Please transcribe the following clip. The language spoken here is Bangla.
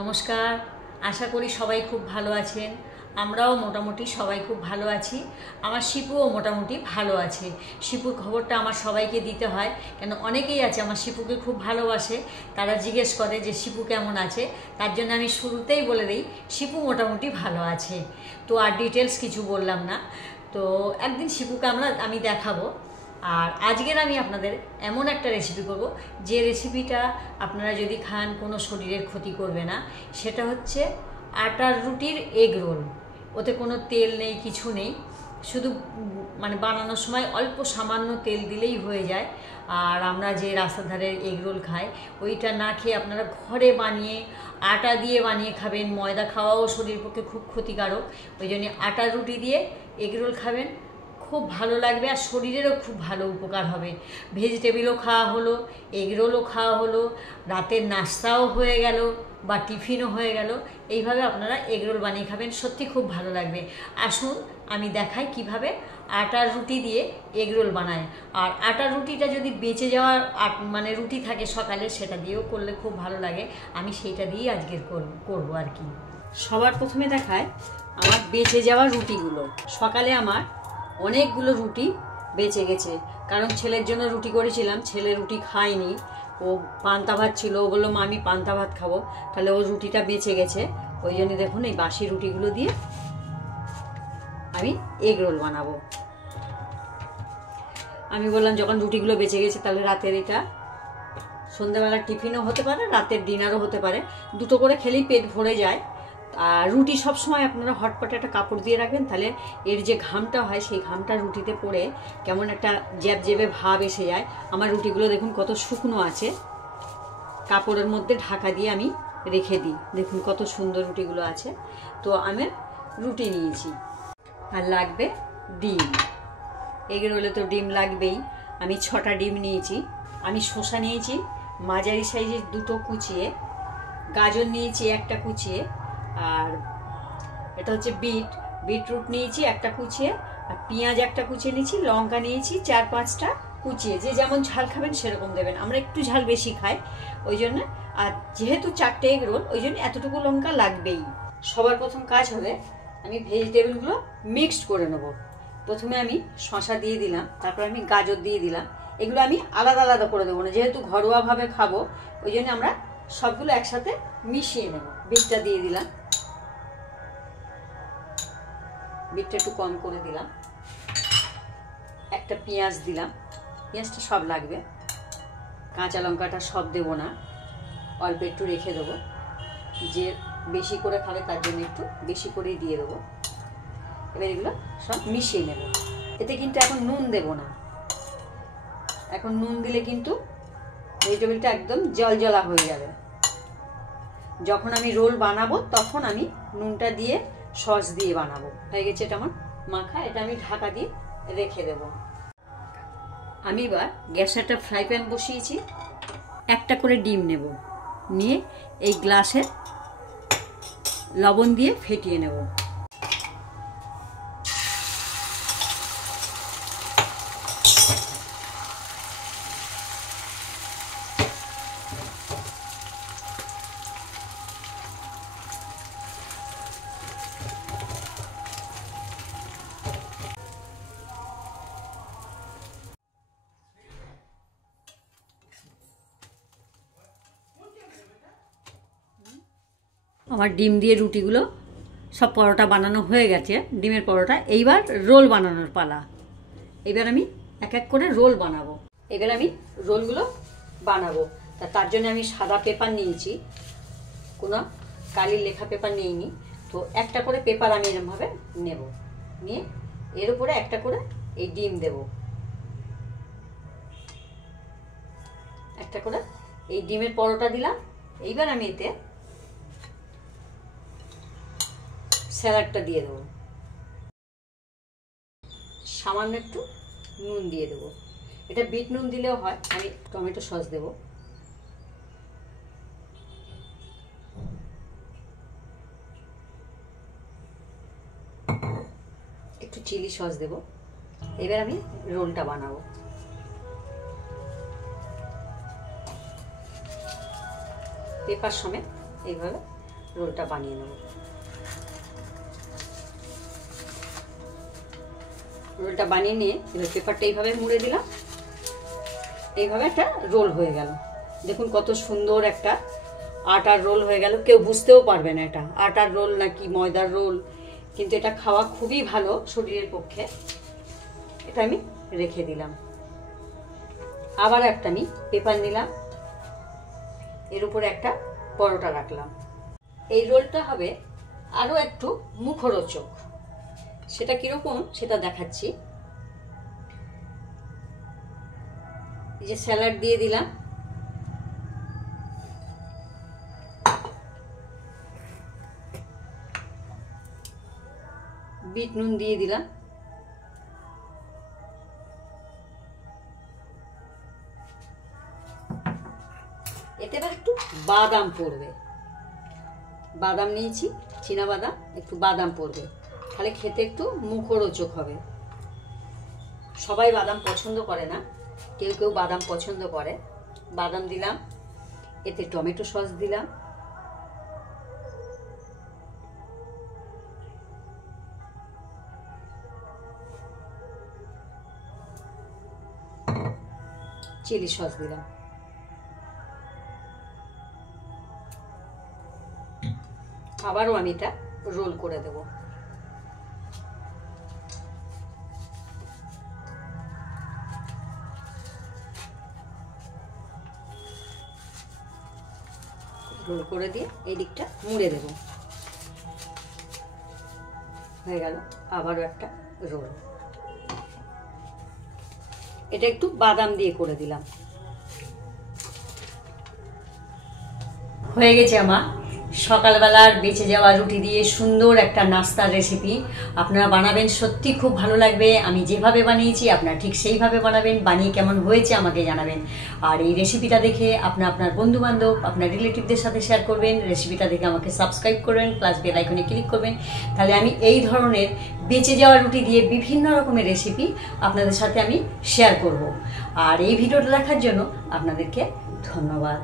নমস্কার, আশা করি সবাই খুব ভালো আছেন। আমরাও মোটামুটি সবাই খুব ভালো আছি। আমার শিপুও মোটামুটি ভালো আছে। শিপুর খবরটা আমার সবাইকে দিতে হয়, কেন অনেকেই আছে আমার শিপুকে খুব ভালোবাসে, তারা জিজ্ঞেস করে যে শিপু কেমন আছে। তার জন্য আমি শুরুতেই বলে দিই শিপু মোটামুটি ভালো আছে। তো আর ডিটেলস কিছু বললাম না। তো একদিন শিপুকে আমি দেখাবো। আর আজকের আমি আপনাদের এমন একটা রেসিপি করব, যে রেসিপিটা আপনারা যদি খান কোনো শরীরের ক্ষতি করবে না। সেটা হচ্ছে আটার রুটির এগ রোল। ওতে কোনো তেল নেই, কিছু নেই, শুধু মানে বানানোর সময় অল্প সামান্য তেল দিলেই হয়ে যায়। আর আমরা যে রাস্তার ধারে এগ রোল খাই, ওইটা না খেয়ে আপনারা ঘরে বানিয়ে আটা দিয়ে বানিয়ে খাবেন। ময়দা খাওয়াও শরীরের পক্ষে খুব ক্ষতিকারক। ওই জন্য আটার রুটি দিয়ে এগ রোল খাবেন, খুব ভালো লাগবে আর শরীরেরও খুব ভালো উপকার হবে। ভেজিটেবিলও খাওয়া হলো, এগরোলও খাওয়া হলো, রাতের নাস্তাও হয়ে গেল বা টিফিনও হয়ে গেল। এইভাবে আপনারা এগরোল বানিয়ে খাবেন, সত্যি খুব ভালো লাগবে। আসুন আমি দেখাই কিভাবে আটার রুটি দিয়ে এগরোল বানায়। আর আটার রুটিটা যদি বেঁচে যাওয়ার মানে রুটি থাকে সকালে, সেটা দিয়েও করলে খুব ভালো লাগে। আমি সেইটা দিয়েই আজকের করবো আর কি। সবার প্রথমে দেখায় আমার বেঁচে যাওয়া রুটিগুলো। সকালে আমার অনেকগুলো রুটি বেঁচে গেছে, কারণ ছেলের জন্য রুটি করেছিলাম, ছেলে রুটি খায়নি। ও পান্তা ভাত ছিল, ও বললো মা আমি পান্তা ভাত খাবো, তাহলে ও রুটিটা বেঁচে গেছে। ওই জন্য দেখুন এই বাসি রুটিগুলো দিয়ে আমি এগ রোল বানাবো। আমি বললাম যখন রুটিগুলো বেঁচে গেছে, তাহলে রাতের এটা সন্ধ্যাবেলার টিফিনও হতে পারে, রাতের ডিনারও হতে পারে, দুটো করে খেলেই পেট ভরে যায়। আর রুটি সবসময় আপনারা হটপটে একটা কাপড় দিয়ে রাখবেন, তাহলে এর যে ঘামটা হয় সেই ঘামটা রুটিতে পড়ে কেমন একটা জ্যাবজ্যাবে ভাব এসে যায়। আমার রুটিগুলো দেখুন কত শুকনো আছে, কাপড়ের মধ্যে ঢাকা দিয়ে আমি রেখে দিই। দেখুন কত সুন্দর রুটিগুলো আছে। তো আমি রুটি নিয়েছি, আর লাগবে ডিম। এগের হলে তো ডিম লাগবেই। আমি 6টা ডিম নিয়েছি। আমি শসা নিয়েছি মাঝারি সাইজের 2টো কুচিয়ে, গাজর নিয়েছি 1টা কুচিয়ে, আর এটা হচ্ছে বিটরুট নিয়েছি 1টা কুচিয়ে, আর পেঁয়াজ 1টা কুচিয়ে নিয়েছি, লঙ্কা নিয়েছি 4-5টা কুচিয়ে। যে যেমন ঝাল খাবেন সেরকম দেবেন, আমরা একটু ঝাল বেশি খাই ওই জন্য। আর যেহেতু 4টে এগ রোল, ওই জন্য এতটুকু লঙ্কা লাগবেই। সবার প্রথম কাজ হবে আমি ভেজিটেবলগুলো মিক্সড করে নেব। প্রথমে আমি শসা দিয়ে দিলাম, তারপর আমি গাজর দিয়ে দিলাম। এগুলো আমি আলাদা আলাদা করে দেবো না, যেহেতু ঘরোয়াভাবে খাবো ওই জন্য আমরা সবগুলো একসাথে মিশিয়ে নেব। বিটটা দিয়ে দিলাম, বিটটা একটু কম করে দিলাম। একটা পেঁয়াজ দিলাম, পেঁয়াজটা সব লাগবে। কাঁচা লঙ্কাটা সব দেবো না, অল্প একটু রেখে দেবো। যে বেশি করে খাবে তার জন্য একটু বেশি করেই দিয়ে দেবো। এবার এগুলো সব মিশিয়ে নেব। এতে কিন্তু এখন নুন দেব না, এখন নুন দিলে কিন্তু ভেজিটেবলটা একদম জলজলা হয়ে যাবে। যখন আমি রোল বানাবো তখন আমি নুনটা দিয়ে সস দিয়ে বানাবো। হয়ে গেছে এটা আমার মাখা, এটা আমি ঢাকা দিয়ে রেখে দেব। আমি এবার গ্যাসে একটা ফ্রাই প্যান বসিয়েছি, 1টা করে ডিম নেব, নিয়ে এই গ্লাসে লবণ দিয়ে ফেটিয়ে নেব। আমার ডিম দিয়ে রুটিগুলো সব পরোটা বানানো হয়ে গেছে, ডিমের পরোটা। এইবার রোল বানানোর পালা। এবার আমি এক এক করে রোল বানাবো। এবার আমি রোলগুলো বানাবো। তার জন্য আমি সাদা পেপার নিয়েছি, কোনো কালির লেখা পেপার নিইনি। তো 1টা করে পেপার আমি এরকমভাবে নেব, নিয়ে এর উপরে 1টা করে এই ডিম দেব। 1টা করে এই ডিমের পরোটা দিলাম। এইবার আমি এতে স্যালাডটা দিয়ে দেবো, সামান্য একটু নুন দিয়ে দেবো। এটা বিট নুন দিলেও হয়। আমি টমেটো সস দেবো, একটু চিলি সস দেবো। এবার আমি রোলটা বানাবো। পেপার সমেত এইভাবে রোলটা বানিয়ে নেব। রোলটা বানিয়ে নিয়ে এবার পেপারটা এইভাবে মুড়ে দিলাম, এইভাবে একটা রোল হয়ে গেল। দেখুন কত সুন্দর একটা আটার রোল হয়ে গেল, কেউ বুঝতেও পারবে না এটা আটার রোল নাকি ময়দার রোল, কিন্তু এটা খাওয়া খুবই ভালো শরীরের পক্ষে। এটা আমি রেখে দিলাম। আবার একটা আমি পেপার নিলাম, এর উপরে একটা পরোটা রাখলাম। এই রোলটা হবে আরও একটু মুখরোচক, সেটা কিরকম সেটা দেখাচ্ছি। এই যে স্যালাড দিয়ে দিলাম, বিট নুন দিয়ে দিলাম, এতে এবার একটু বাদাম পড়বে। বাদাম নিয়েছি, চীনা বাদাম, একটু বাদাম পড়বে, তাহলে খেতে একটু মুখরোচক হবে। সবাই বাদাম পছন্দ করে না, কেউ কেউ বাদাম পছন্দ করে। বাদাম দিলাম, এতে টমেটো সস দিলাম, চিলি সস দিলাম, আবারও আমি এটা রোল করে দেব। রোল করে দিয়ে এই দিকটা মুড়ে দেব, হয়ে গেল আবারও একটা রোল। এটা একটু বাদাম দিয়ে করে দিলাম। হয়ে গেছে আমার সকালবেলার বেঁচে যাওয়া রুটি দিয়ে সুন্দর একটা নাস্তার রেসিপি। আপনারা বানাবেন, সত্যি খুব ভালো লাগবে। আমি যেভাবে বানিয়েছি আপনারা ঠিক সেইভাবে বানাবেন, বানিয়ে কেমন হয়েছে আমাকে জানাবেন। আর এই রেসিপিটা দেখে আপনার বন্ধুবান্ধব, আপনার রিলেটিভদের সাথে শেয়ার করবেন। রেসিপিটা দেখে আমাকে সাবস্ক্রাইব করবেন, প্লাস বেল আইকনে ক্লিক করবেন, তাহলে আমি এই ধরনের বেঁচে যাওয়া রুটি দিয়ে বিভিন্ন রকমের রেসিপি আপনাদের সাথে আমি শেয়ার করব। আর এই ভিডিওটা দেখার জন্য আপনাদেরকে ধন্যবাদ।